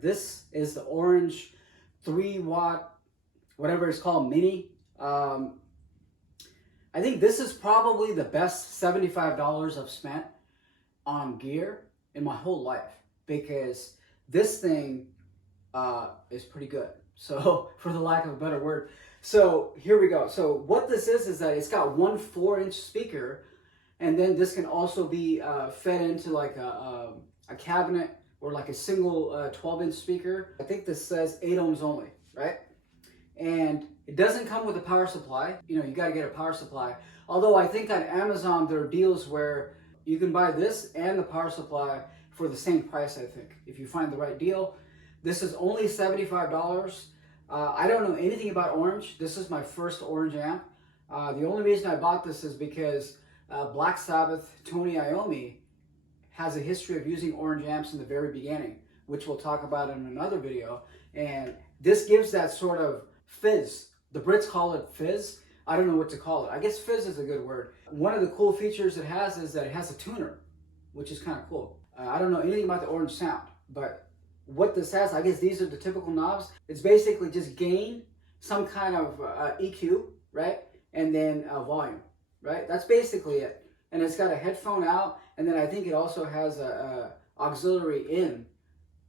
This is the orange 3-watt, whatever it's called, mini. I think this is probably the best $75 I've spent on gear in my whole life, because this thing is pretty good. So, for the lack of a better word. So, here we go. So, what this is that it's got one 4-inch speaker, and then this can also be fed into like a cabinet, or like a single 12-inch speaker. I think this says 8 ohms only, right? And it doesn't come with a power supply. You know, you gotta get a power supply. Although I think on Amazon there are deals where you can buy this and the power supply for the same price, I think, if you find the right deal. This is only $75. I don't know anything about orange. This is my first orange amp. The only reason I bought this is because Black Sabbath, Tony Iommi, has a history of using orange amps in the very beginning, which we'll talk about in another video. And this gives that sort of fizz. The Brits call it fizz. I don't know what to call it. I guess fizz is a good word. One of the cool features it has is that it has a tuner, which is kind of cool. I don't know anything about the orange sound, but what this has, I guess these are the typical knobs. It's basically just gain, some kind of EQ, right? And then volume, right? That's basically it. And it's got a headphone out, and then I think it also has a auxiliary in.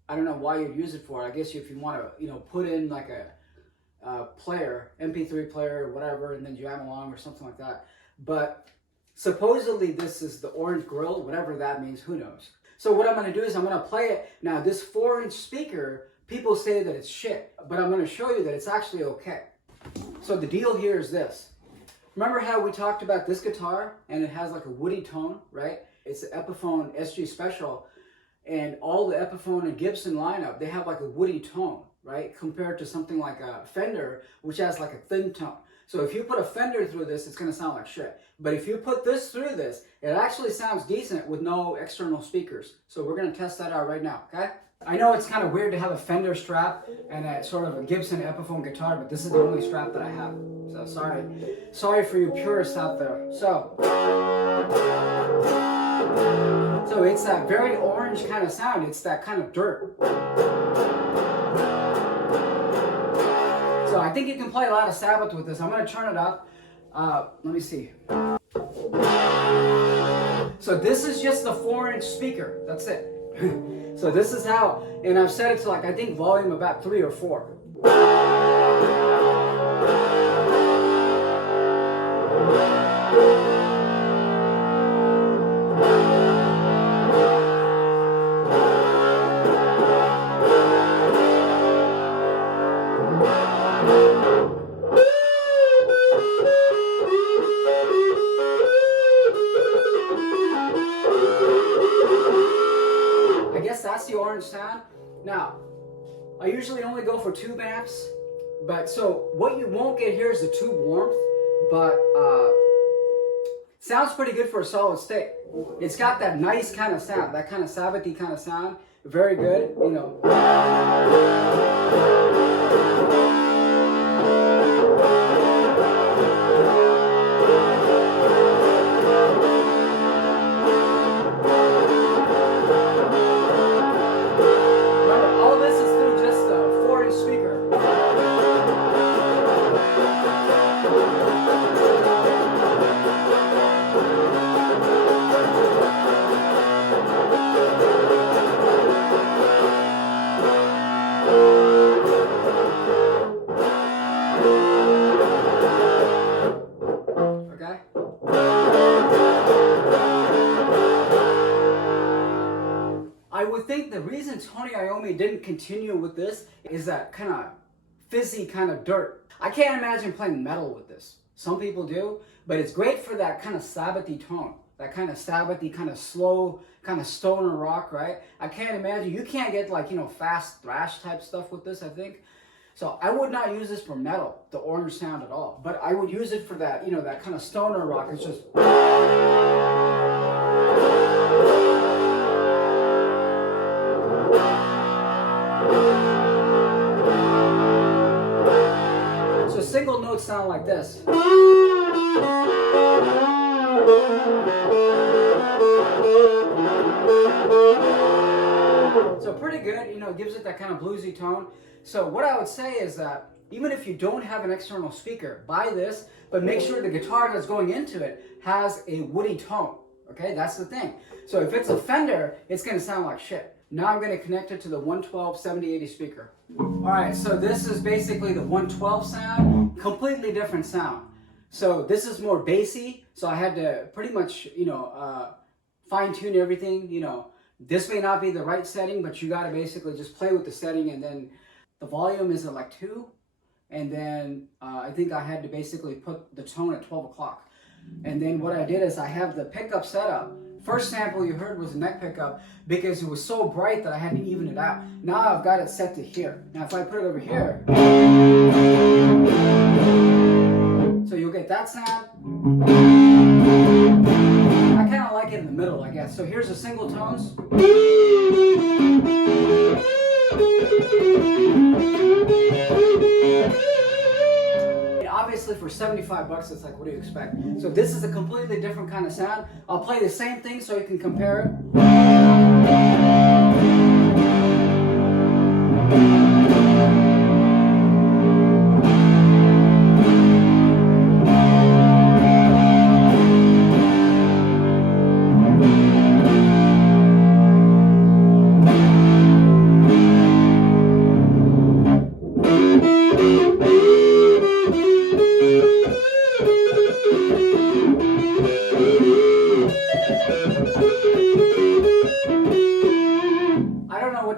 I don't know why you'd use it for. I guess if you want to, you know, put in like a player, MP3 player or whatever, and then jam along or something like that. But supposedly this is the orange grill, whatever that means, who knows. So what I'm going to do is I'm going to play it. Now this 4-inch speaker, people say that it's shit, but I'm going to show you that it's actually okay. So the deal here is this. Remember how we talked about this guitar and it has like a woody tone, right? It's an Epiphone SG Special, and all the Epiphone and Gibson lineup, they have like a woody tone, right? Compared to something like a Fender, which has like a thin tone. So if you put a Fender through this, it's going to sound like shit. But if you put this through this, it actually sounds decent with no external speakers. So we're going to test that out right now, okay? I know it's kind of weird to have a Fender strap and a sort of a Gibson Epiphone guitar, but this is the only strap that I have. So sorry for you purists out there. So it's that very orange kind of sound. It's that kind of dirt. So I think you can play a lot of Sabbath with this. I'm going to turn it up. Let me see. So this is just the 4-inch speaker. That's it. So this is how, and I've set it to like, I think volume about 3 or 4. That's the orange sound. Now, I usually only go for tube amps, but so what you won't get here is the tube warmth, but sounds pretty good for a solid state. It's got that nice kind of sound, that kind of Sabbathy kind of sound, very good, you know. I would think the reason Tony Iommi didn't continue with this is that kind of fizzy kind of dirt. I can't imagine playing metal with this. Some people do, but it's great for that kind of Sabbathy tone, that kind of Sabbathy, kind of slow, kind of stoner rock, right? I can't imagine, you can't get like, you know, fast thrash type stuff with this, I think. So I would not use this for metal, the orange sound at all, but I would use it for that, you know, that kind of stoner rock. It's just... So single notes sound like this. So pretty good, you know, gives it that kind of bluesy tone. So what I would say is that even if you don't have an external speaker, buy this, but make sure the guitar that's going into it has a woody tone. Okay, that's the thing. So if it's a Fender, it's gonna sound like shit. Now I'm gonna connect it to the 112 7080 speaker. All right, so this is basically the 112 sound, completely different sound. So this is more bassy, so I had to pretty much, you know, fine tune everything, you know. This may not be the right setting, but you gotta basically just play with the setting, and then the volume is at like 2, and then I think I had to basically put the tone at 12 o'clock. And then what I did is I have the pickup set up. First sample you heard was a neck pickup because it was so bright that I had to even it out. Now I've got it set to here. Now if I put it over here, so you'll get that sound. I kind of like it in the middle, I guess. So here's the single tones. Obviously for 75 bucks, it's like, what do you expect? So this is a completely different kind of sound. I'll play the same thing so you can compare it.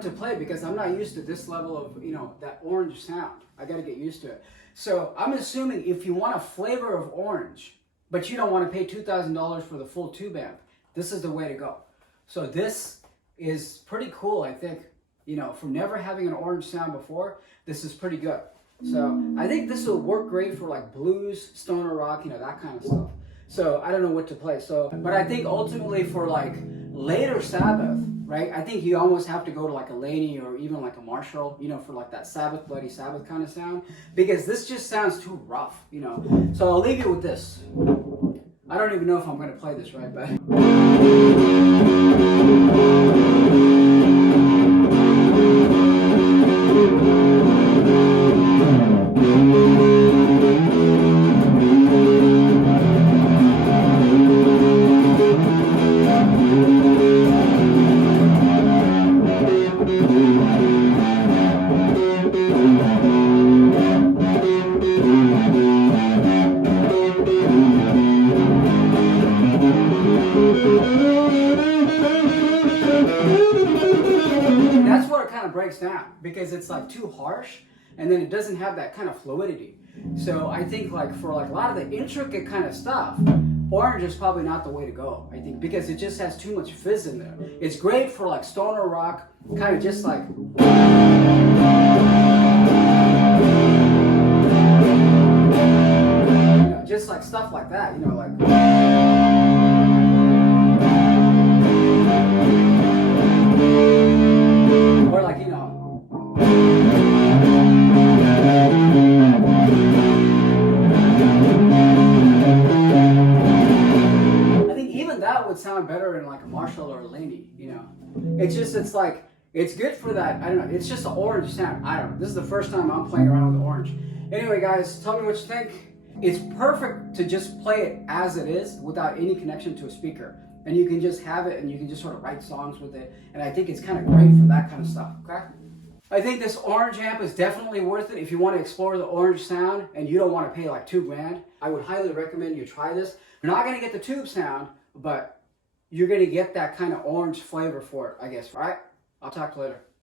To play because I'm not used to this level of, you know, that orange sound. I got to get used to it. So I'm assuming if you want a flavor of orange, but you don't want to pay $2,000 for the full tube amp, this is the way to go. So this is pretty cool, I think. You know, from never having an orange sound before, this is pretty good. So I think this will work great for like blues, stoner rock, you know, that kind of stuff. So I don't know what to play. So, but I think ultimately for like later Sabbath, right? I think you almost have to go to like a Laney or even like a Marshall, you know, for like that Sabbath, Bloody Sabbath kind of sound, because this just sounds too rough, you know. So I'll leave you with this. I don't even know if I'm going to play this right, but... That's where it kind of breaks down, because it's like too harsh and then it doesn't have that kind of fluidity. So I think like for like a lot of the intricate kind of stuff, orange is probably not the way to go, I think, because it just has too much fizz in there. It's great for like stoner rock, kind of just like... You know, just like stuff like that, you know, like... Or like, you know... I think even that would sound better in like a Marshall or a Laney, you know? It's just, it's like, it's good for that, I don't know, it's just an orange sound. I don't know, this is the first time I'm playing around with orange. Anyway guys, tell me what you think. It's perfect to just play it as it is without any connection to a speaker. And you can just have it and you can just sort of write songs with it. And I think it's kind of great for that kind of stuff, okay? I think this orange amp is definitely worth it if you want to explore the orange sound and you don't want to pay like $2 grand. I would highly recommend you try this. You're not going to get the tube sound, but you're going to get that kind of orange flavor for it, I guess, all right? I'll talk to you later.